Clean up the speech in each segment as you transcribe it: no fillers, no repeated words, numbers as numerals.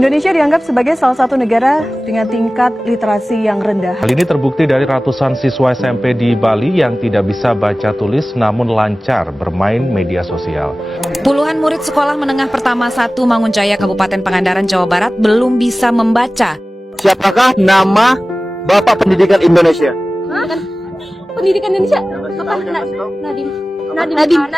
Indonesia dianggap sebagai salah satu negara dengan tingkat literasi yang rendah. Hal ini terbukti dari ratusan siswa SMP di Bali yang tidak bisa baca tulis namun lancar bermain media sosial. Puluhan murid sekolah menengah pertama 1 Mangunjaya Kabupaten Pangandaran, Jawa Barat belum bisa membaca. Siapakah nama Bapak Pendidikan Indonesia? Pendidikan Indonesia? Apa? Nadim.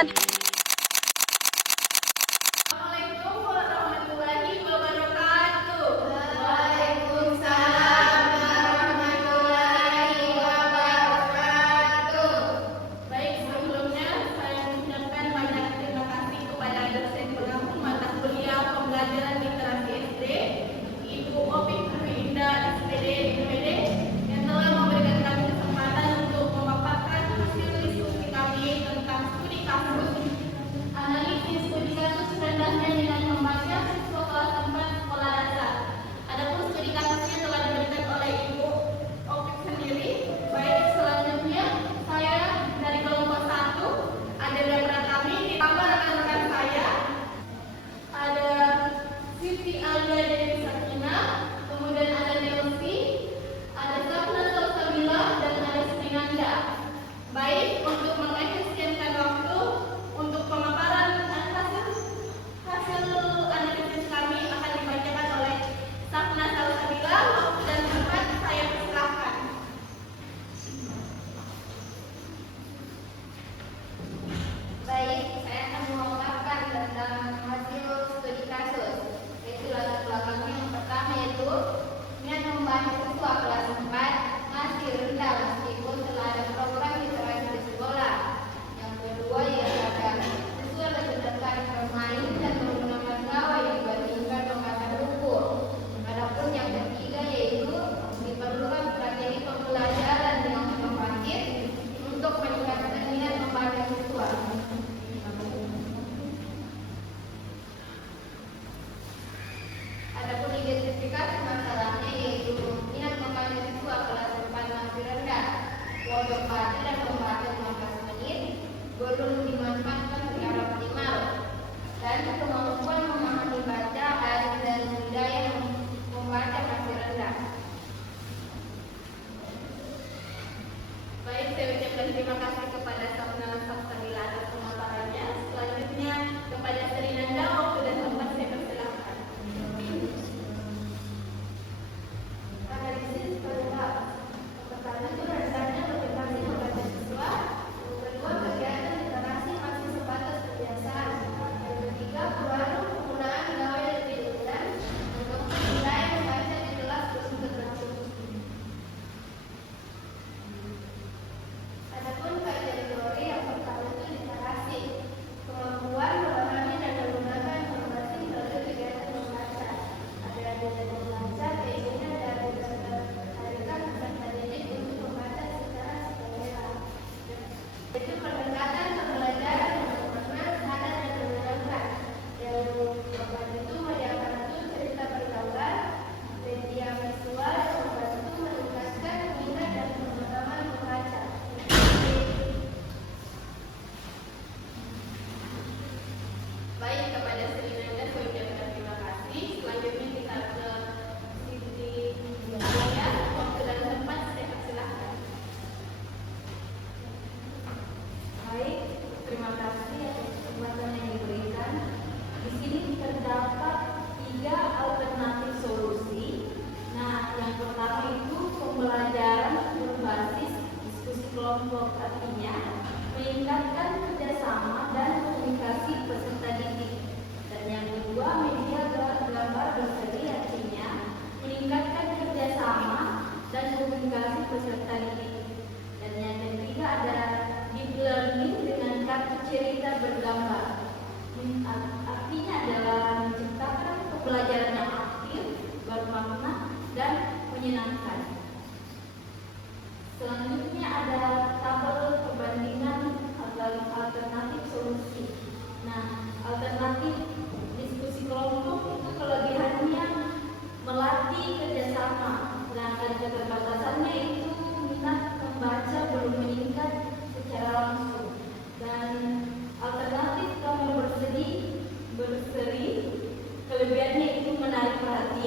Belum dimanfaatkan secara optimal dan kemampuan memahami baca, baris dan budaya membaca masih rendah. Baik, saya ucapkan terima kasih kepada Sapna Sapsabila atas pemaparannya. Selanjutnya kepada Sri Nanda, waktu dan tempat saya persilahkan. Analisis perubahan. Pertama itu rendahnya motivasi membaca siswa. Kedua, kegiatan literasi masih sebatas kebiasaan. Yang ketiga, pengaruh penggunaan gawai lebih dominan. Yang keempat, budaya membaca di kelas belum berlangsung. Adapun kategori yang pertama itu literasi, kemampuan memahami dan menggunakan informasi melalui kegiatan membaca. Ada membaca, keinginan dan ketertarikan peserta didik untuk membaca secara sukarela. Itu pendekatan pembelajaran yang bermakna, sadar dan menyenangkan. Yang membantu membantu cerita pergaulan, media visual yang membantu meningkatkan minat dan pengetahuan membaca. Baik, kepada Sri Nanda saya ucapkan terima kasih. Selanjutnya kita ke Siti Buaya, waktu dan tempat saya persilahkan. Baik, terima kasih atas kesempatan yang diberikan. Di sini terdapat 3 alternatif solusi. Nah, yang pertama itu pembelajaran berbasis diskusi kelompok, artinya meningkatkan kerjasama dan komunikasi peserta didik. Dan yang kedua, media gambar berseri, artinya meningkatkan kerjasama dan komunikasi peserta didik. Dan yang ketiga ada deep learning dengan kartu cerita bergambar. Artinya adalah menciptakan pembelajaran yang aktif, bermakna, dan menyenangkan. Selanjutnya ada tabel perbandingan alternatif solusi. Nah, alternatif diskusi kelompok itu kelebihannya melatih kerjasama, sedangkan keterbatasannya itu minat membaca belum meningkat secara langsung. Dan alternatif gambar berseri, kelebihannya itu menarik perhatian.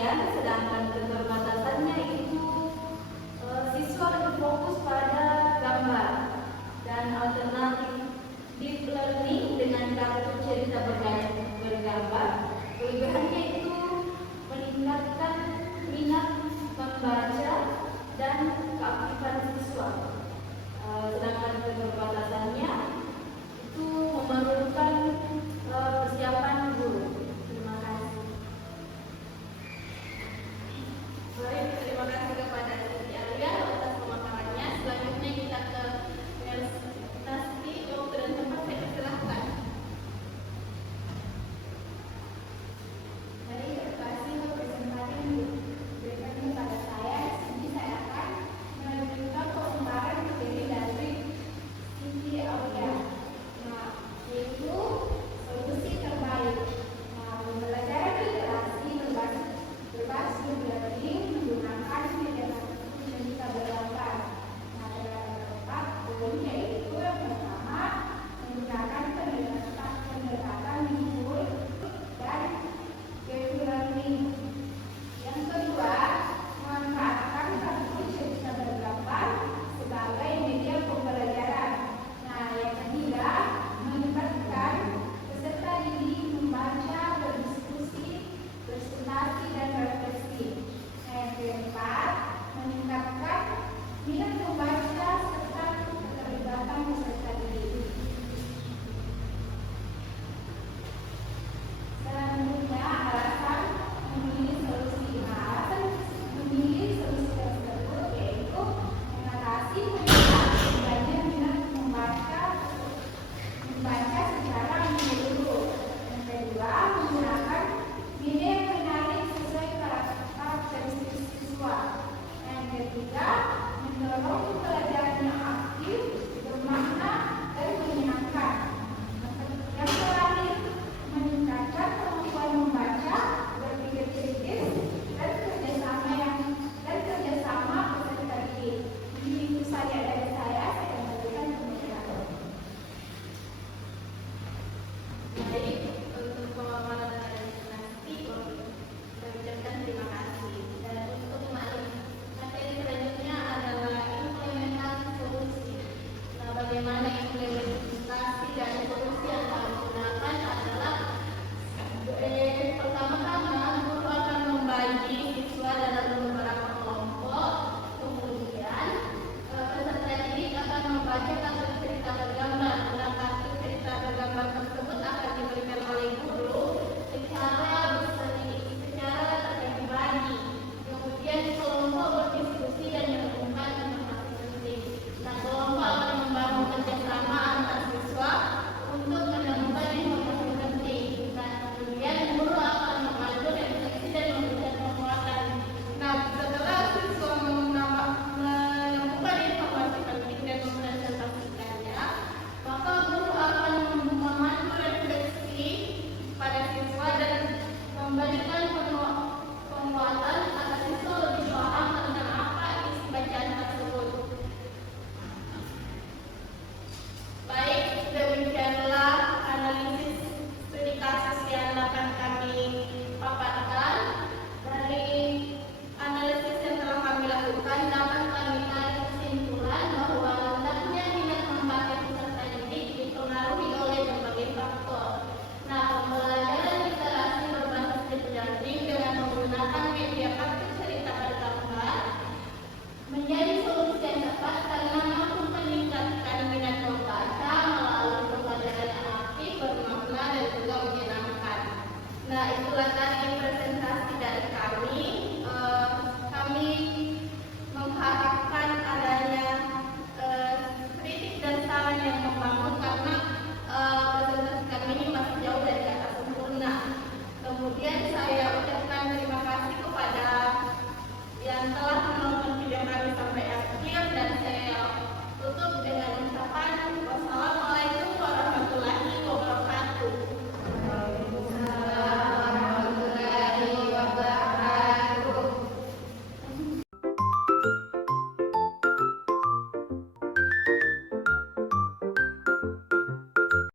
bagaimana implementasi